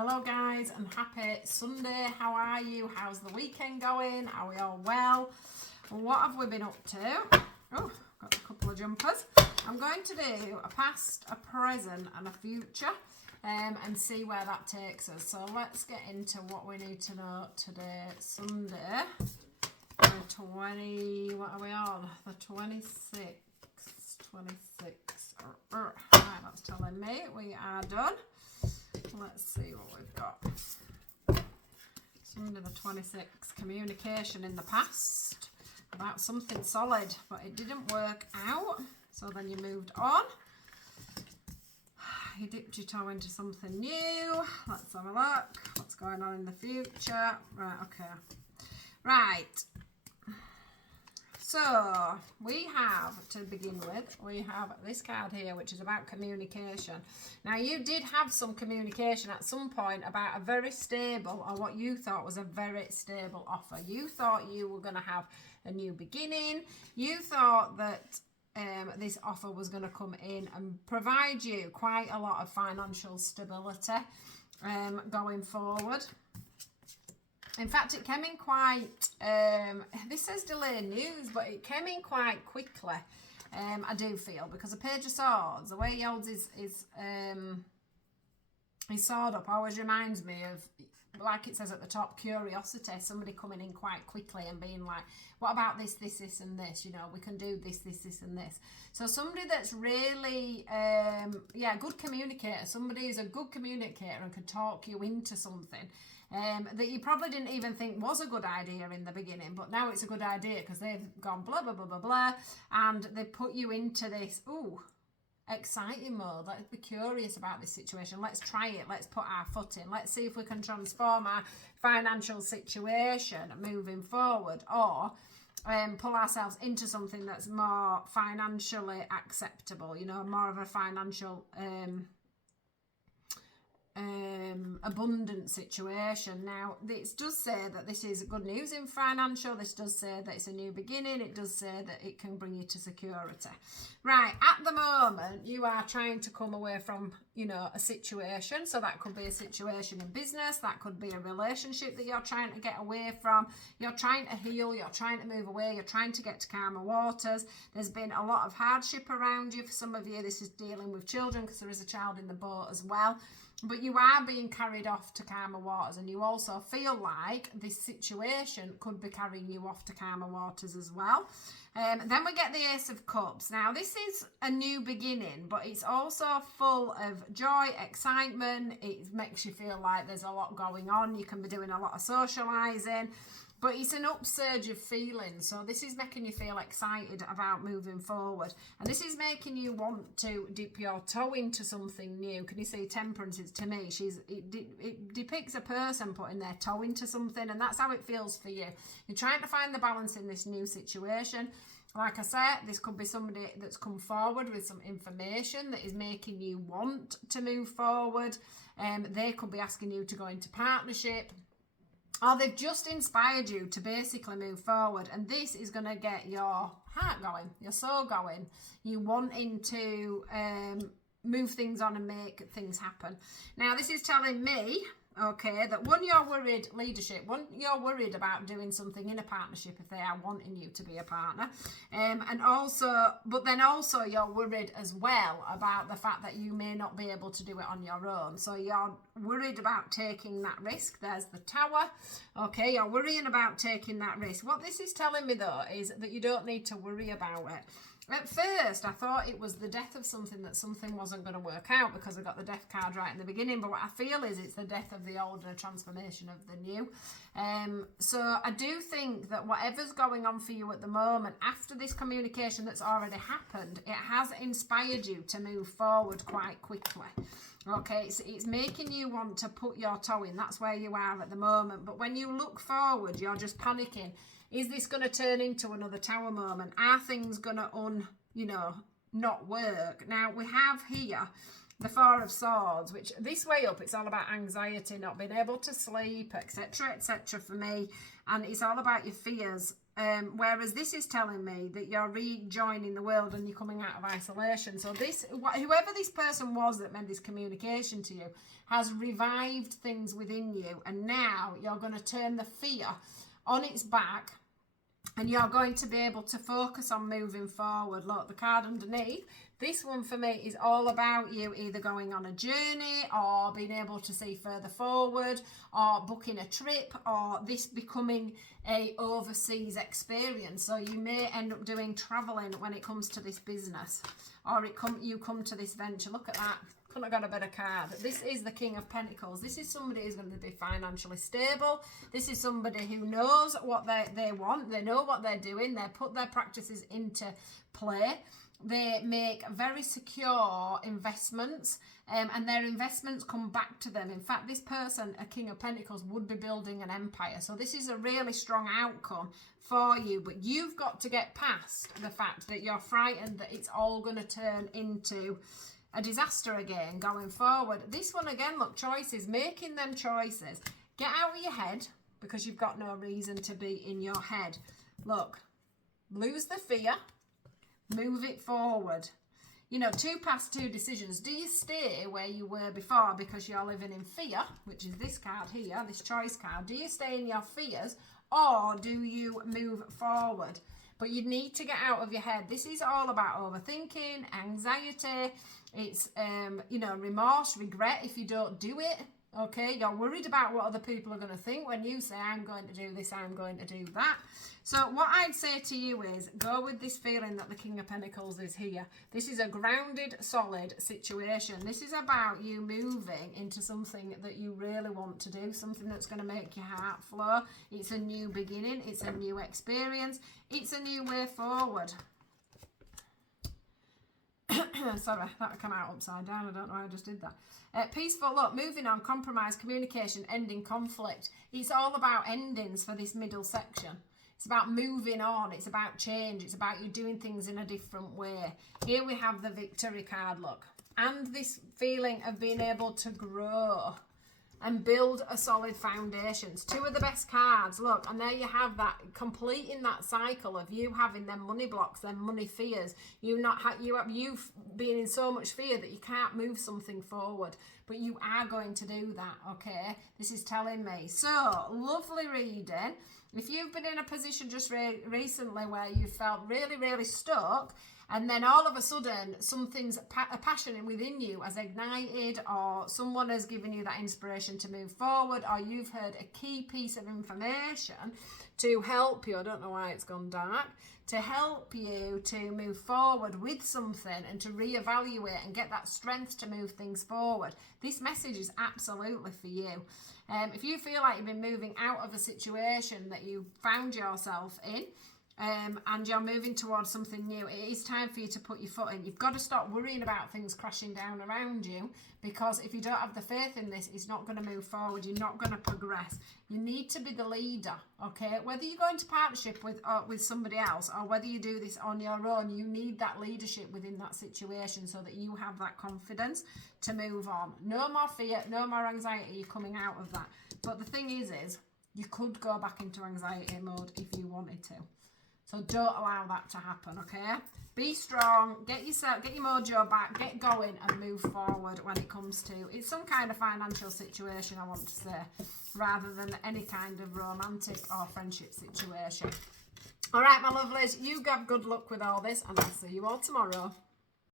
Hello guys and happy Sunday. How are you? How's the weekend going? Are we all well? What have we been up to? Oh, got a couple of jumpers. I'm going to do a past, a present and a future and see where that takes us. So let's get into what we need to know today. Sunday, the 20, what are we on? The 26th. Right, that's telling me we are done. Let's see what we've got. Sunday the 26th, communication in the past about something solid, but it didn't work out. So then you moved on. You dipped your toe into something new. Let's have a look. What's going on in the future? Right, okay. Right. So we have, to begin with, we have this card here, which is about communication. Now, you did have some communication at some point about a very stable, or what you thought was a very stable offer. You thought you were going to have a new beginning. You thought that this offer was going to come in and provide you quite a lot of financial stability going forward. In fact, it came in quite, this says delayed news, but it came in quite quickly, I do feel, because the Page of Swords, the way he holds his sword up always reminds me of, like it says at the top, curiosity, somebody coming in quite quickly and being like, what about this, and this, you know, we can do this, and this. So somebody that's really, good communicator, somebody who's a good communicator and can talk you into something. That you probably didn't even think was a good idea in the beginning, but now it's a good idea because they've gone blah, blah, blah, blah, blah, and they put you into this, exciting mode. Let's be curious about this situation. Let's try it. Let's put our foot in. Let's see if we can transform our financial situation moving forward, or pull ourselves into something that's more financially acceptable, you know, more of a financial abundant situation. Now, this does say that this is good news in financial. This does say that it's a new beginning. It does say that it can bring you to security. Right, at the moment, you are trying to come away from, you know, a situation. So that could be a situation in business. That could be a relationship that you're trying to get away from. You're trying to heal. You're trying to move away. You're trying to get to calmer waters. There's been a lot of hardship around you. For some of you, this is dealing with children because there is a child in the boat as well. But you are being carried off to calmer waters, and you also feel like this situation could be carrying you off to calmer waters as well. Then we get the Ace of Cups. Now, this is a new beginning, but it's also full of joy, excitement. It makes you feel like there's a lot going on. You can be doing a lot of socialising. But it's an upsurge of feelings. So this is making you feel excited about moving forward. And this is making you want to dip your toe into something new. Can you see Temperance? To me, it depicts a person putting their toe into something. And that's how it feels for you. You're trying to find the balance in this new situation. Like I said, this could be somebody that's come forward with some information that is making you want to move forward. They could be asking you to go into partnership. Or they've just inspired you to basically move forward. And this is going to get your heart going, your soul going. You wanting to move things on and make things happen. Now, this is telling me, okay, that one, you're worried leadership. One, you're worried about doing something in a partnership if they are wanting you to be a partner. And also, but then also you're worried as well about the fact that you may not be able to do it on your own. So you're worried about taking that risk. There's the Tower. Okay, you're worrying about taking that risk. What this is telling me though is that you don't need to worry about it. At first, I thought it was the death of something, that something wasn't going to work out because I got the death card right in the beginning. But what I feel is it's the death of the old and a transformation of the new. So I do think that whatever's going on for you at the moment, after this communication that's already happened, it has inspired you to move forward quite quickly. Okay, it's making you want to put your toe in. That's where you are at the moment. But when you look forward, you're just panicking. Is this going to turn into another Tower moment? Are things going to, not work? Now, we have here the Four of Swords, which this way up, it's all about anxiety, not being able to sleep, etc., etc. for me. And it's all about your fears Whereas this is telling me that you're rejoining the world and you're coming out of isolation. So this, whoever this person was that made this communication to you, has revived things within you. And now you're going to turn the fear on its back, and you're going to be able to focus on moving forward. Look, the card underneath, this one for me is all about you either going on a journey or being able to see further forward or booking a trip or this becoming a overseas experience. So you may end up doing traveling when it comes to this business, or you come to this venture. Look at that. Couldn't have got a better card. This is the King of Pentacles. This is somebody who's going to be financially stable. This is somebody who knows what they want. They know what they're doing. They put their practices into play. They make very secure investments, and their investments come back to them. In fact, this person, a King of Pentacles, would be building an empire. So this is a really strong outcome for you, but you've got to get past the fact that you're frightened that it's all going to turn into a disaster again going forward. This one again, look, choices, making them choices. Get out of your head, because you've got no reason to be in your head. Look, lose the fear, move it forward. You know, 2 past 2 decisions. Do you stay where you were before because you're living in fear, which is this card here, this choice card? Do you stay in your fears, or do you move forward? But you need to get out of your head. This is all about overthinking, anxiety. It's, you know, remorse, regret if you don't do it. Okay, you're worried about what other people are going to think when you say, I'm going to do this, I'm going to do that. So what I'd say to you is go with this feeling that the King of Pentacles is here. This is a grounded, solid situation. This is about you moving into something that you really want to do, something that's going to make your heart flow. It's a new beginning. It's a new experience. It's a new way forward. Sorry, that came out upside down. I don't know why I just did that. Peaceful, look, moving on, compromise, communication, ending conflict. It's all about endings for this middle section. It's about moving on. It's about change. It's about you doing things in a different way. Here we have the victory card, look. And this feeling of being able to grow and build a solid foundations. 2 of the best cards, look, and there you have that, completing that cycle of you having them money blocks, them money fears, you being in so much fear that you can't move something forward, but you are going to do that. Okay, this is telling me. So lovely reading. If you've been in a position just recently where you felt really stuck, and then all of a sudden something's a passion within you has ignited, or someone has given you that inspiration to move forward, or you've heard a key piece of information to help you, I don't know why it's gone dark, to help you to move forward with something and to reevaluate and get that strength to move things forward. This message is absolutely for you. If you feel like you've been moving out of a situation that you found yourself in, and you're moving towards something new, it is time for you to put your foot in. You've got to stop worrying about things crashing down around you, because if you don't have the faith in this, it's not going to move forward. You're not going to progress. You need to be the leader, okay? Whether you go into partnership with somebody else, or whether you do this on your own, you need that leadership within that situation so that you have that confidence to move on. No more fear, no more anxiety. You're coming out of that. But the thing is you could go back into anxiety mode if you wanted to. So don't allow that to happen, okay? Be strong, get your mojo back, get going and move forward when it comes to, it's some kind of financial situation, I want to say, rather than any kind of romantic or friendship situation. All right, my lovelies, you have good luck with all this, and I'll see you all tomorrow.